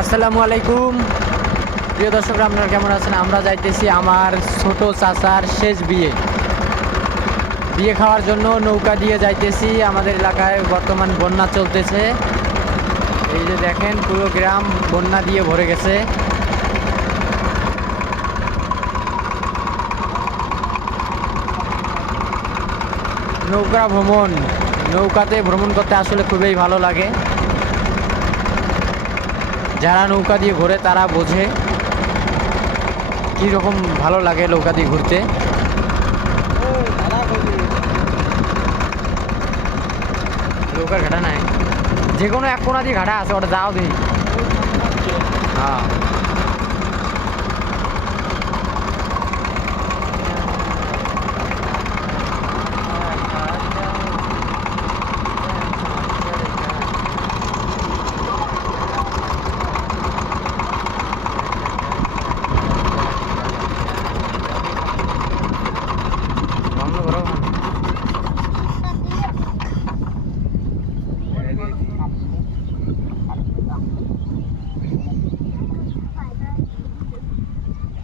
আসসালামু আলাইকুম প্রিয় দর্শকরা, আপনারা কেমন আছেন? আমরা যাইতেছি আমার ছোট চাচার শেষ বিয়ে খাওয়ার জন্য নৌকা দিয়ে যাইতেছি। আমাদের এলাকায় বর্তমান বন্যা চলতেছে। এই যে দেখেন, পুরো গ্রাম বন্যা দিয়ে ভরে গেছে। নৌকাতে ভ্রমণ করতে আসলে খুবই ভালো লাগে। যারা নৌকা দিয়ে ঘোরে তারা বোঝে কীরকম ভালো লাগে নৌকা দিয়ে ঘুরতে। নৌকার ঘাটা নাই, যে কোনো এক কোনা দিয়ে ঘাটা আছে, ওটা যাও দেখি। হ্যাঁ।